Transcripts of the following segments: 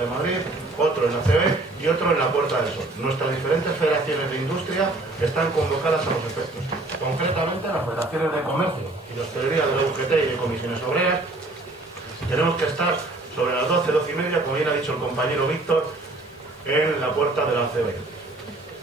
de Madrid, otro en la CB y otro en la Puerta del Sol. Nuestras diferentes federaciones de industria están convocadas a los efectos. Concretamente, las federaciones de comercio y de hostelería de la UGT y de comisiones obreras tenemos que estar sobre las 12, 12 y media, como bien ha dicho el compañero Víctor, en la puerta de la CB.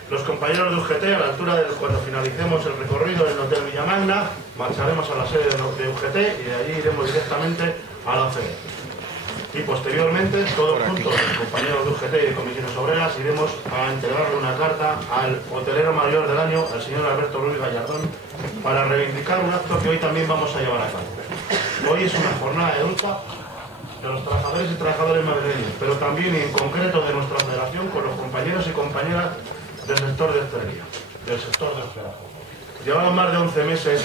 Los compañeros de UGT, a la altura de cuando finalicemos el recorrido en el Hotel Villamagna, marcharemos a la sede de UGT y de allí iremos directamente a la CB. Y posteriormente, todos juntos, los compañeros de UGT y de comisiones obreras, iremos a entregarle una carta al hotelero mayor del año, al señor Alberto Ruiz Gallardón, para reivindicar un acto que hoy también vamos a llevar a cabo. Hoy es una jornada de lucha de los trabajadores y trabajadoras madrileños, pero también y en concreto de nuestra federación con los compañeros y compañeras del sector de hostelería, del sector de hostelería. Llevamos más de 11 meses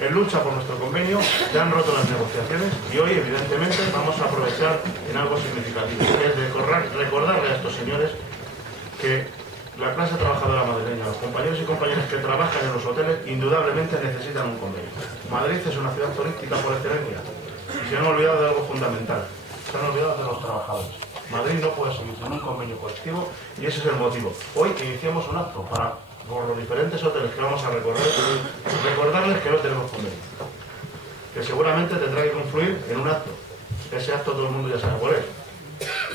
en lucha por nuestro convenio, ya han roto las negociaciones y hoy evidentemente vamos a aprovechar en algo significativo, que es recordarle a estos señores que la clase trabajadora madrileña, los compañeros y compañeras que trabajan en los hoteles, indudablemente necesitan un convenio. Madrid es una ciudad turística por excelencia y se han olvidado de algo fundamental, se han olvidado de los trabajadores. Madrid no puede seguir sin un convenio colectivo y ese es el motivo. Hoy iniciamos un acto para, por los diferentes hoteles que vamos a recorrer, recordarles que no tenemos convenio, que seguramente tendrá que confluir en un acto. Ese acto todo el mundo ya sabe cuál es,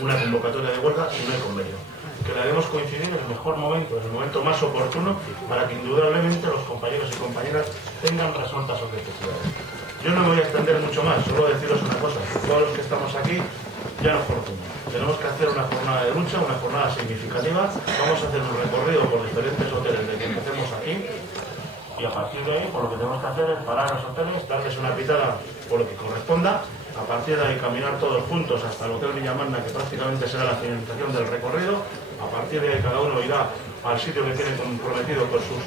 una convocatoria de huelga si no hay convenio, que la haremos coincidir en el mejor momento, en el momento más oportuno, para que indudablemente los compañeros y compañeras tengan resueltas sus necesidades. Yo no me voy a extender mucho más, solo deciros una cosa: todos los que estamos aquí ya nos conocemos. Tenemos que hacer una jornada de lucha, una jornada significativa. Vamos a hacer un recorrido por diferentes hoteles desde que empecemos aquí y a partir de ahí, por lo que tenemos que hacer es parar los hoteles, darles una pitada por lo que corresponda. A partir de ahí caminar todos juntos hasta el Hotel Villamagna, que prácticamente será la finalización del recorrido. A partir de ahí cada uno irá al sitio que tiene comprometido con sus,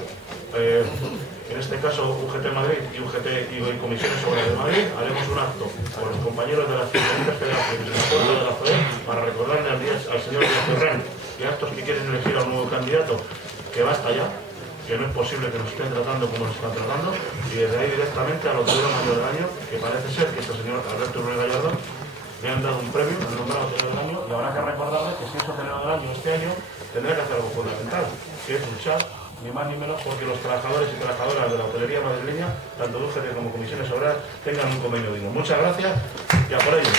en este caso UGT Madrid y UGT y Comisiones Obreras de Madrid. Haremos un acto con los compañeros de las diferentes federaciones de la Puerta de la CB para recordarle al señor Díaz Ferrán y a estos que quieren elegir a un nuevo candidato que basta ya, que no es posible que nos estén tratando como nos están tratando, y desde ahí directamente al hotelero mayor del año, que parece ser que este señor Alberto Ruiz Gallardón le han dado un premio, le han nombrado hotelero del año, y habrá que recordarle que si es hotelero del año este año, tendrá que hacer algo fundamental, que es luchar, ni más ni menos, porque los trabajadores y trabajadoras de la hotelería madrileña, tanto de UGT como comisiones obreras, tengan un convenio digno. Muchas gracias y a por ello.